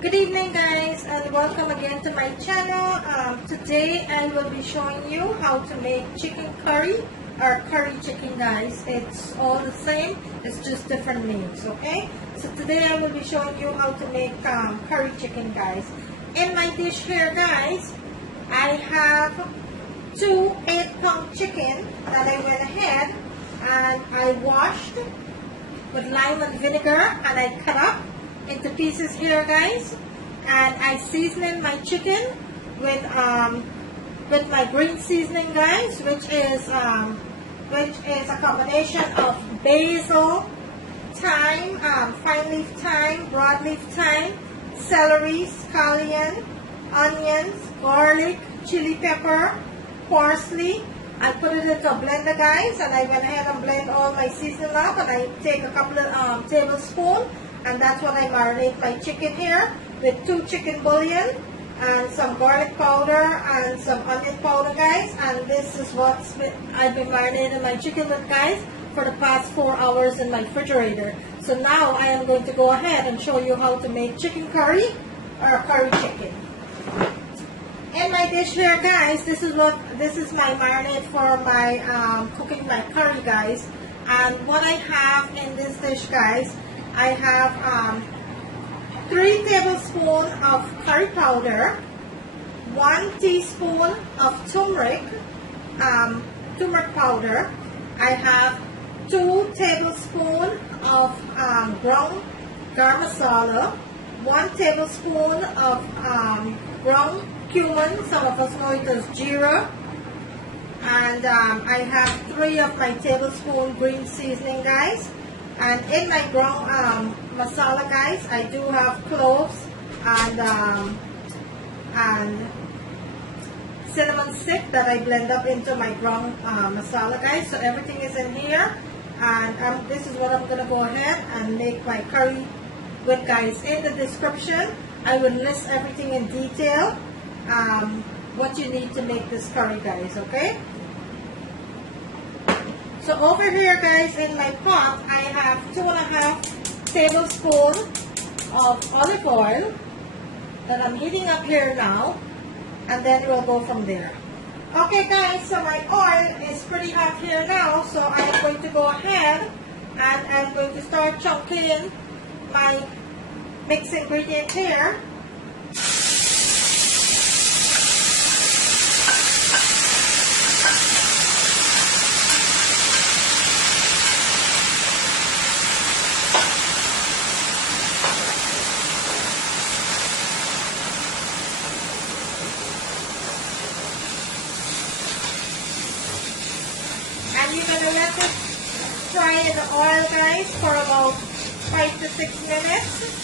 Good evening guys, and welcome again to my channel. Today I will be showing you how to make chicken curry or curry chicken guys. It's all the same, it's just different names, okay? So today I will be showing you how to make curry chicken guys. In my dish here guys, I have two 8-pound chicken that I went ahead and I washed with lime and vinegar and I cut up into pieces here guys, and I seasoning my chicken with my green seasoning guys, which is a combination of basil, thyme, fine leaf thyme, broadleaf thyme, celery, scallion, onions, garlic, chili pepper, parsley. I put it into a blender guys, and I went ahead and blend all my seasoning up, and I take a couple of tablespoons, and that's what I marinate my chicken here with 2 chicken bouillon and some garlic powder and some onion powder guys. And this is what I've been marinating my chicken with guys for the past 4 hours in my refrigerator. So now I am going to go ahead and show you how to make chicken curry or curry chicken. In my dish here guys, this is my marinade for my cooking my curry guys. And what I have in this dish guys, I have 3 tablespoons of curry powder, 1 teaspoon of turmeric powder. I have 2 tablespoons of ground garam masala, 1 tablespoon of ground cumin, some of us know it as jeera, and I have 3 of my tablespoon green seasoning guys. And in my ground masala guys, I do have cloves and cinnamon stick that I blend up into my ground masala guys. So everything is in here, and this is what I'm going to go ahead and make my curry with guys. In the description I will list everything in detail, what you need to make this curry guys, okay? So over here guys, in my pot I have 2.5 tablespoons of olive oil that I'm heating up here now, and then we'll go from there. Okay guys, so my oil is pretty hot here now, so I'm going to go ahead and I'm going to start chunking my mixed ingredient here. And you're going to let this fry in the oil guys for about 5 to 6 minutes.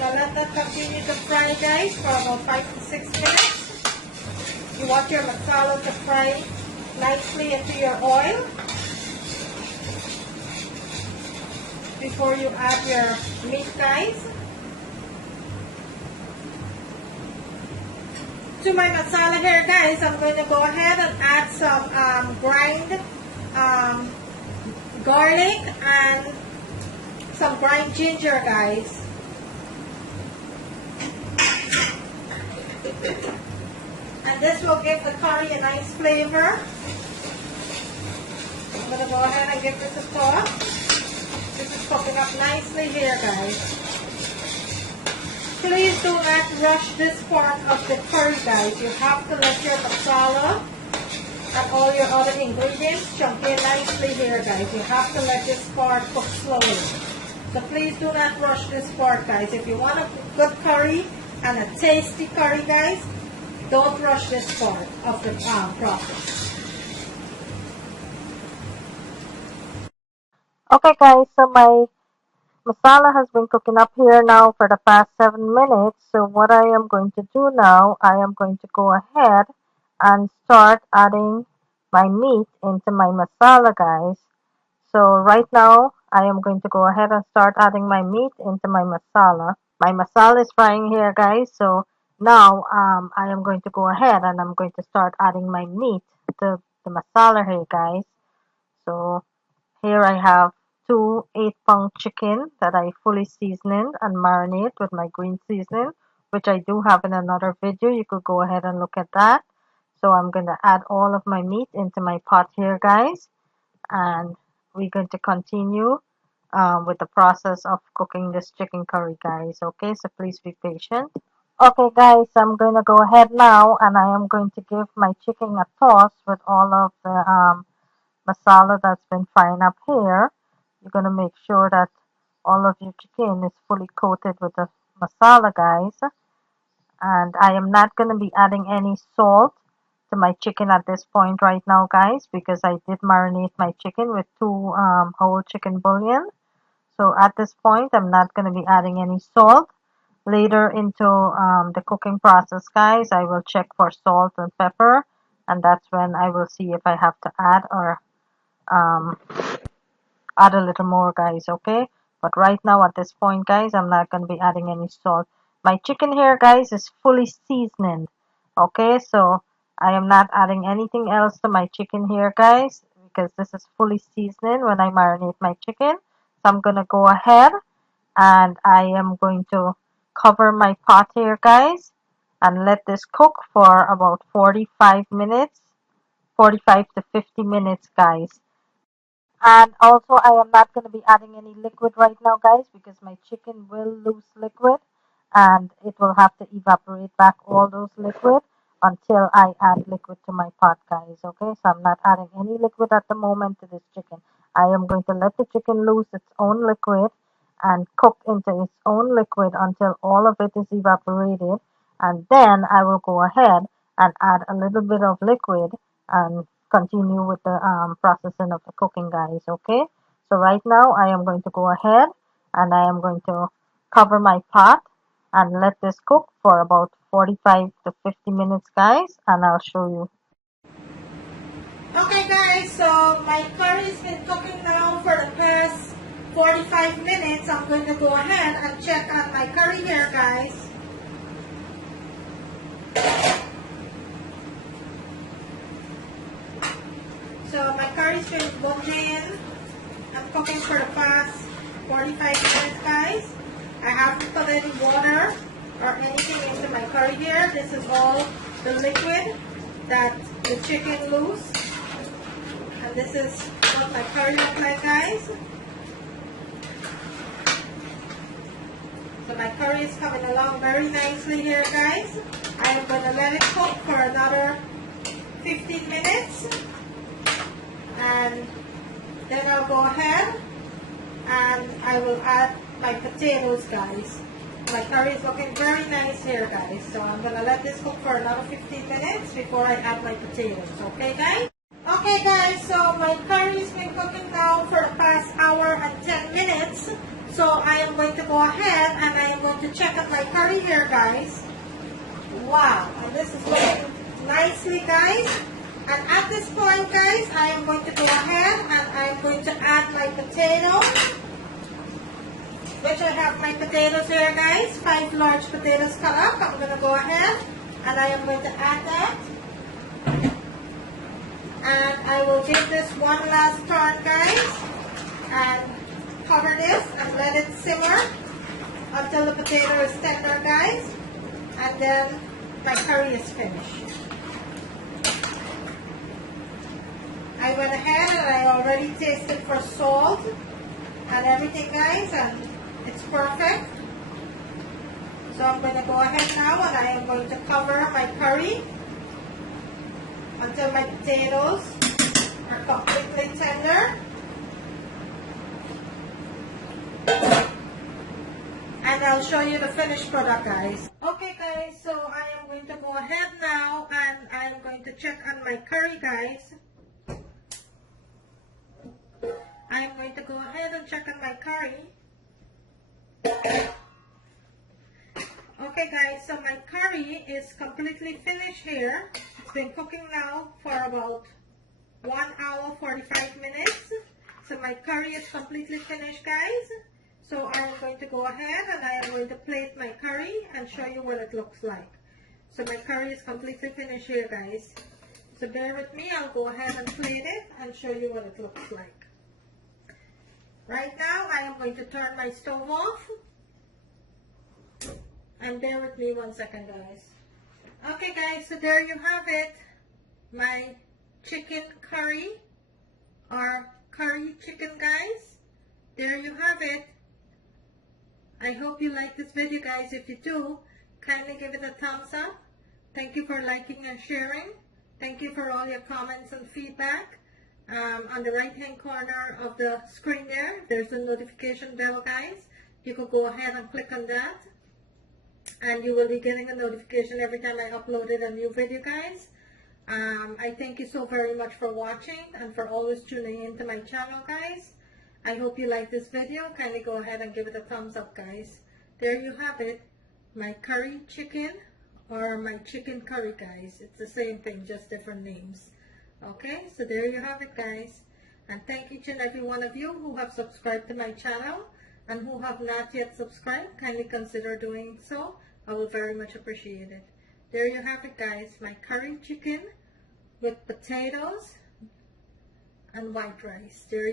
Let that continue to fry guys for about 5 to 6 minutes. You want your masala to fry nicely into your oil before you add your meat guys. To my masala here guys, I'm going to go ahead and add some grind garlic and some grind ginger guys. And this will give the curry a nice flavor. I'm going to go ahead and give this a toss. This is cooking up nicely here guys. Please do not rush this part of the curry guys. You have to let your masala and all your other ingredients chunk in nicely here guys. You have to let this part cook slowly. So please do not rush this part guys. If you want a good curry and a tasty curry guys, don't rush this part of the process. Okay guys, so my masala has been cooking up here now for the past 7 minutes. So what I am going to do now, I am going to go ahead and start adding my meat into my masala, guys. So right now, I am going to go ahead and start adding my meat into my masala. My masala is frying here, guys. So now I am going to go ahead and I'm going to start adding my meat to the masala here, guys. So here I have two 8-pound chicken that I fully seasoned and marinate with my green seasoning, which I do have in another video. You could go ahead and look at that. So I'm going to add all of my meat into my pot here, guys. And we're going to continue with the process of cooking this chicken curry, guys. Okay, so please be patient. Okay, guys, I'm going to go ahead now and I am going to give my chicken a toss with all of the masala that's been frying up here. You're going to make sure that all of your chicken is fully coated with the masala, guys. And I am not going to be adding any salt to my chicken at this point right now, guys, because I did marinate my chicken with two whole chicken bouillon. So at this point, I'm not going to be adding any salt. Later into the cooking process, guys, I will check for salt and pepper, and that's when I will see if I have to add or um, add a little more, guys. Okay, but right now at this point, guys, I'm not going to be adding any salt. My chicken here, guys, is fully seasoned. Okay, so I am not adding anything else to my chicken here, guys, because this is fully seasoned when I marinate my chicken. So I'm going to go ahead and I am going to cover my pot here, guys, and let this cook for about 45 minutes, 45 to 50 minutes, guys. And also, I am not going to be adding any liquid right now, guys, because my chicken will lose liquid and it will have to evaporate back all those liquid until I add liquid to my pot, guys. Okay, so I'm not adding any liquid at the moment to this chicken. I am going to let the chicken lose its own liquid and cook into its own liquid until all of it is evaporated. And then I will go ahead and add a little bit of liquid and continue with the processing of the cooking, guys. Okay, so right now I am going to go ahead and I am going to cover my pot and let this cook for about 45 to 50 minutes, guys, and I'll show you. Okay guys, so my curry's been cooking now for the past 45 minutes. I'm going to go ahead and check on my curry here, guys. So my curry's been boiling and cooking for the past 45 minutes, guys. I haven't put any water or anything into my curry here. This is all the liquid that the chicken lose. And this is what my curry looks like, guys. So my curry is coming along very nicely here, guys. I am going to let it cook for another 15 minutes. And then I'll go ahead and I will add my potatoes, guys. My curry is looking very nice here, guys. So I'm going to let this cook for another 15 minutes before I add my potatoes. Okay, guys? Okay, guys. So my curry's been cooking now for the past hour and 10 minutes. So I am going to go ahead and I am going to check out my curry here, guys. Wow. And this is looking nicely, guys. And at this point, guys, I am going to go ahead and I'm going to add my potatoes. Which I have my potatoes here, guys. 5 large potatoes cut up. I'm going to go ahead and I am going to add that. And I will give this one last turn, guys. And cover this and let it simmer until the potato is tender, guys. And then my curry is finished. I went ahead and I already tasted for salt and everything, guys, and it's perfect. So I'm going to go ahead now and I am going to cover my curry until my potatoes are completely tender. And I'll show you the finished product, guys. Okay, guys, so I am going to go ahead now and I'm going to check on my curry, guys. I am going to go ahead and check on my curry. Okay guys, so my curry is completely finished here. It's been cooking now for about 1 hour 45 minutes. So my curry is completely finished guys. So I am going to go ahead and I am going to plate my curry and show you what it looks like. So my curry is completely finished here guys. So bear with me, I'll go ahead and plate it and show you what it looks like. Right now I am going to turn my stove off. And bear with me 1 second guys. Okay guys, so there you have it. My chicken curry or curry chicken guys. There you have it. I hope you like this video guys. If you do, kindly give it a thumbs up. Thank you for liking and sharing. Thank you for all your comments and feedback. On the right hand corner of the screen there's a notification bell guys. You could go ahead and click on that and you will be getting a notification every time I uploaded a new video guys. I thank you so very much for watching and for always tuning into my channel guys. I hope you like this video. Kindly go ahead and give it a thumbs up guys. There you have it, my curry chicken or my chicken curry guys. It's the same thing, just different names. Okay, so there you have it guys. And thank each and every one of you who have subscribed to my channel and who have not yet subscribed. Kindly consider doing so. I will very much appreciate it. There you have it guys, my curry chicken with potatoes and white rice. There you